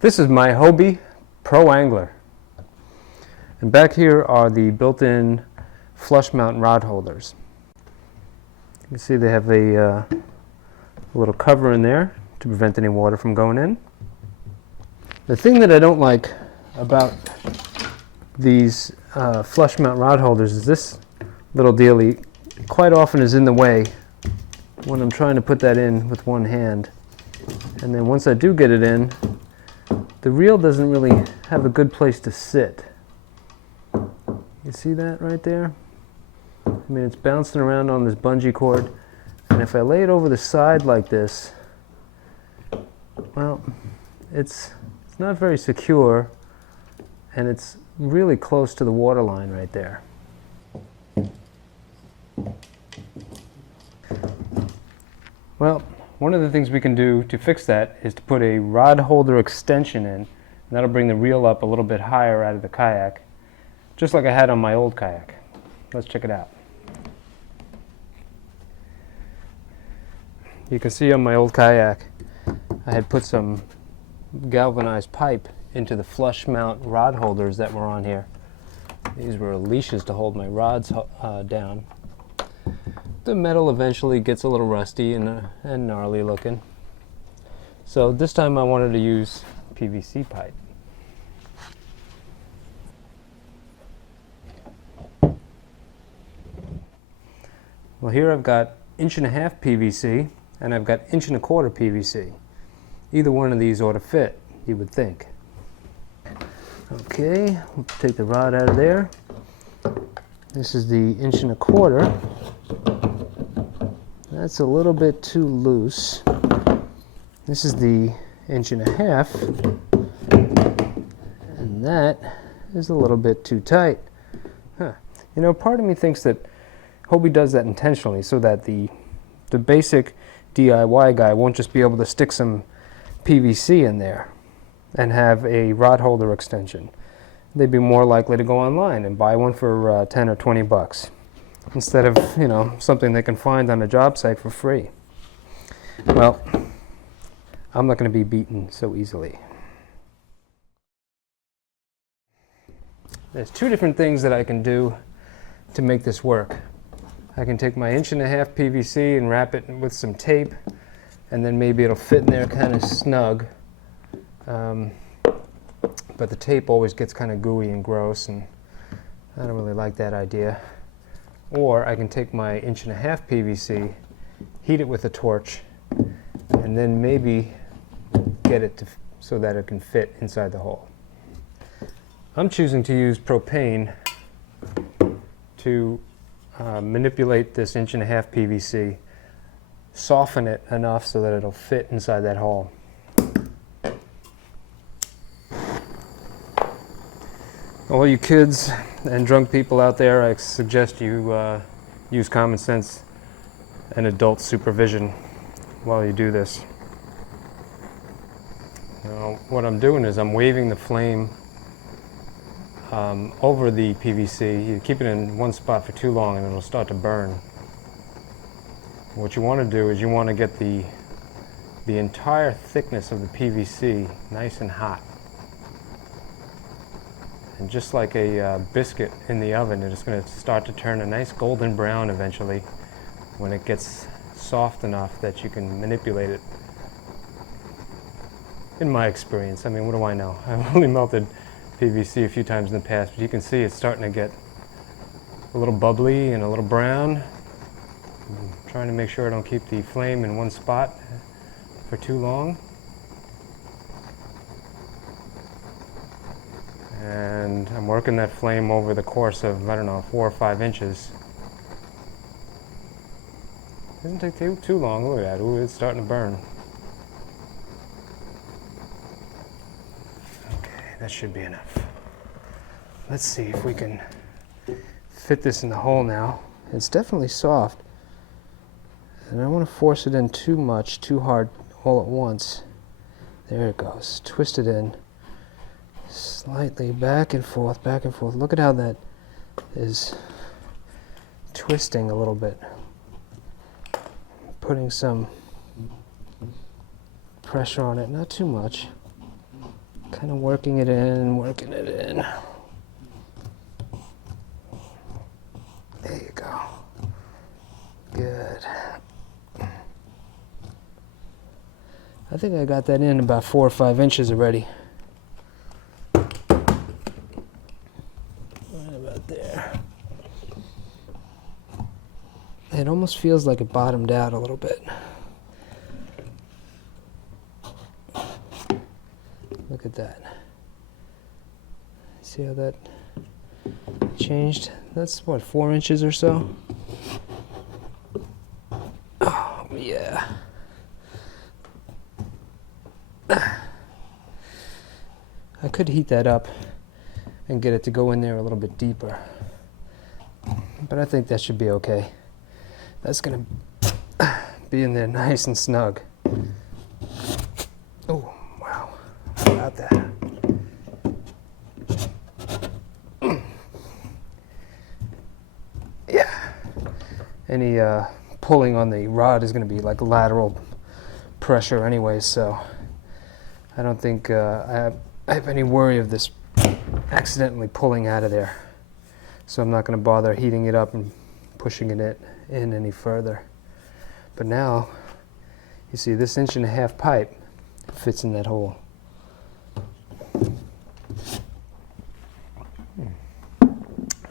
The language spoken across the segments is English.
This is my Hobie Pro Angler. And back here are the built-in flush mount rod holders. You can see they have a little cover in there to prevent any water from going in. The thing that I don't like about these flush mount rod holders is this little dealie quite often is in the way when I'm trying to put that in with one hand. And then once I do get it in, the reel doesn't really have a good place to sit. You see that right there? I mean, it's bouncing around on this bungee cord, and if I lay it over the side like this, well, it's not very secure, and it's really close to the water line right there. Well, one of the things we can do to fix that is to put a rod holder extension in, and that'll bring the reel up a little bit higher out of the kayak, just like I had on my old kayak. Let's check it out. You can see on my old kayak, I had put some galvanized pipe into the flush mount rod holders that were on here. These were leashes to hold my rods down. The metal eventually gets a little rusty and gnarly looking. So this time I wanted to use PVC pipe. Well, here I've got 1.5" PVC and I've got 1.25" PVC. Either one of these ought to fit, you would think. Okay, we'll take the rod out of there. This is the 1.25". That's a little bit too loose. This is the 1.5", and that is a little bit too tight. Huh. You know, part of me thinks that Hobie does that intentionally so that the basic DIY guy won't just be able to stick some PVC in there and have a rod holder extension. They'd be more likely to go online and buy one for 10 or 20 bucks instead of, you know, something they can find on a job site for free. Well, I'm not going to be beaten so easily. There's two different things that I can do to make this work. I can take my 1.5" PVC and wrap it with some tape, and then maybe it'll fit in there kind of snug. But the tape always gets kind of gooey and gross, and I don't really like that idea. Or I can take my 1.5" PVC, heat it with a torch, and then maybe get it so that it can fit inside the hole. I'm choosing to use propane to manipulate this 1.5" PVC, soften it enough so that it'll fit inside that hole. All you kids and drunk people out there, I suggest you use common sense and adult supervision while you do this. Now, what I'm doing is I'm waving the flame over the PVC. You keep it in one spot for too long and it'll start to burn. What you want to do is you want to get the entire thickness of the PVC nice and hot. And just like a biscuit in the oven, it's going to start to turn a nice golden brown eventually when it gets soft enough that you can manipulate it. In my experience, I mean, what do I know? I've only melted PVC a few times in the past, but you can see it's starting to get a little bubbly and a little brown. I'm trying to make sure I don't keep the flame in one spot for too long. And I'm working that flame over the course of, I don't know, 4 or 5 inches. Doesn't take too long. Look at that. Ooh, it's starting to burn. Okay, that should be enough. Let's see if we can fit this in the hole now. It's definitely soft. And I don't want to force it in too much, too hard, all at once. There it goes. Twist it in. Slightly back and forth, back and forth. Look at how that is twisting a little bit. Putting some pressure on it, not too much. Kind of working it in, working it in. There you go. Good. I think I got that in about 4 or 5 inches already. Right about there. It almost feels like it bottomed out a little bit. Look at that. See how that changed? That's what, 4 inches or so? Oh, yeah. I could heat that up and get it to go in there a little bit deeper. But I think that should be okay. That's gonna be in there nice and snug. Oh, wow. How about that? Yeah. Any pulling on the rod is gonna be like lateral pressure anyway, so I don't think I have any worry of this accidentally pulling out of there. So I'm not going to bother heating it up and pushing it in any further. But now, you see this 1.5 inch pipe fits in that hole.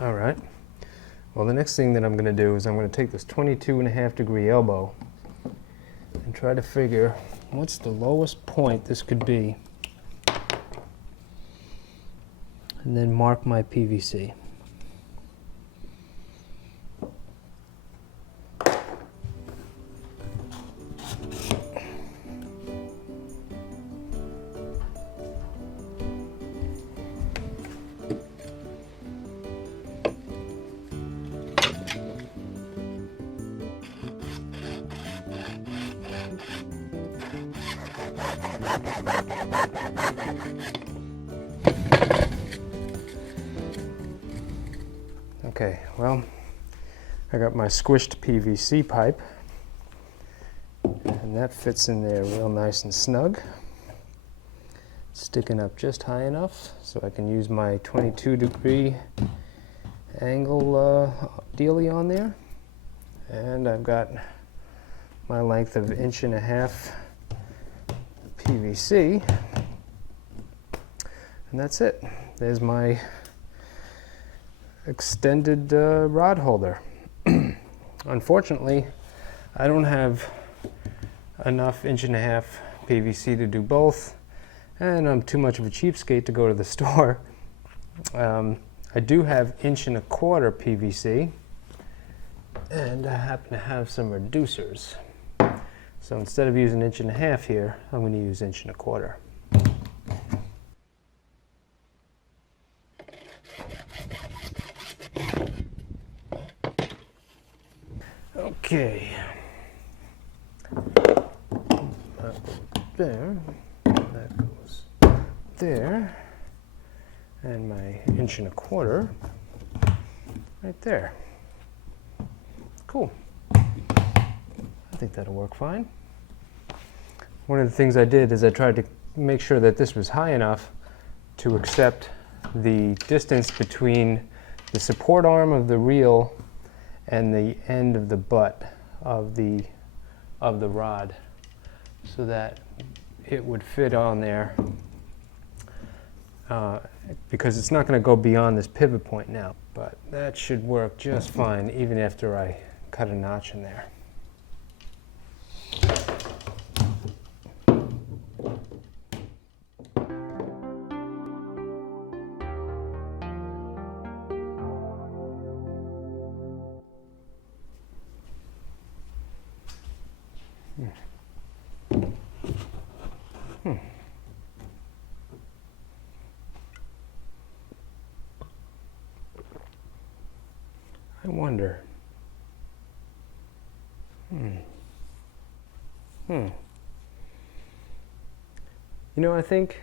All right. Well, the next thing that I'm going to do is I'm going to take this 22.5-degree elbow and try to figure what's the lowest point this could be, and then mark my PVC. Okay, well, I got my squished PVC pipe, and that fits in there real nice and snug. Sticking up just high enough so I can use my 22-degree angle dealie on there. And I've got my length of 1.5 inch PVC, and that's it. There's my extended rod holder. Unfortunately, I don't have enough 1.5 inch PVC to do both, and I'm too much of a cheapskate to go to the store. I do have 1.25 inch PVC, and I happen to have some reducers. So instead of using 1.5 inch here, I'm going to use 1.25 inch. Okay, that goes there, that goes there, and my 1.25 inch right there. Cool. I think that'll work fine. One of the things I did is I tried to make sure that this was high enough to accept the distance between the support arm of the reel and the end of the butt of the rod, so that it would fit on there, because it's not going to go beyond this pivot point now. But that should work just fine even after I cut a notch in there. I wonder. You know, I think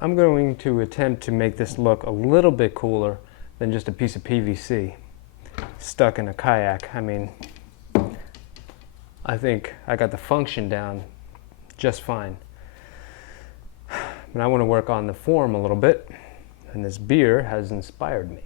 I'm going to attempt to make this look a little bit cooler than just a piece of PVC stuck in a kayak. I mean, I think I got the function down just fine. and I want to work on the form a little bit, and this beer has inspired me.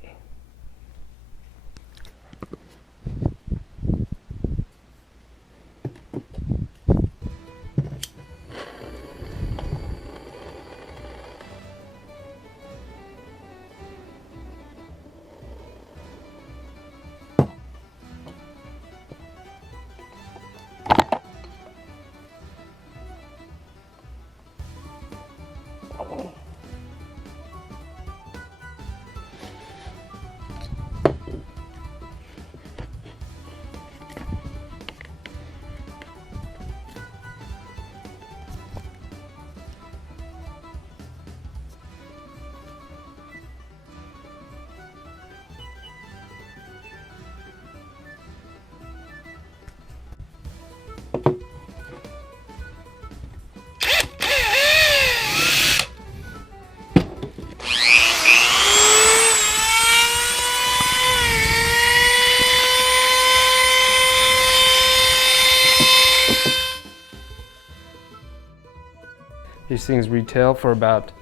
These things retail for about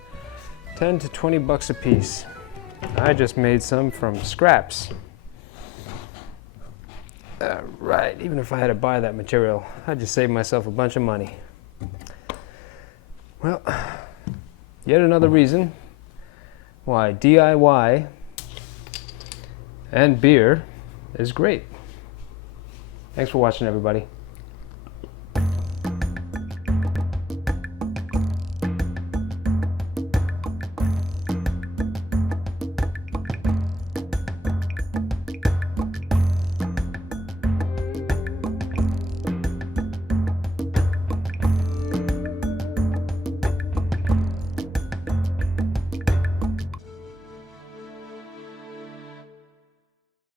10 to 20 bucks a piece. I just made some from scraps. Right, even if I had to buy that material, I just saved myself a bunch of money. Well, yet another reason why DIY and beer is great. Thanks for watching, everybody.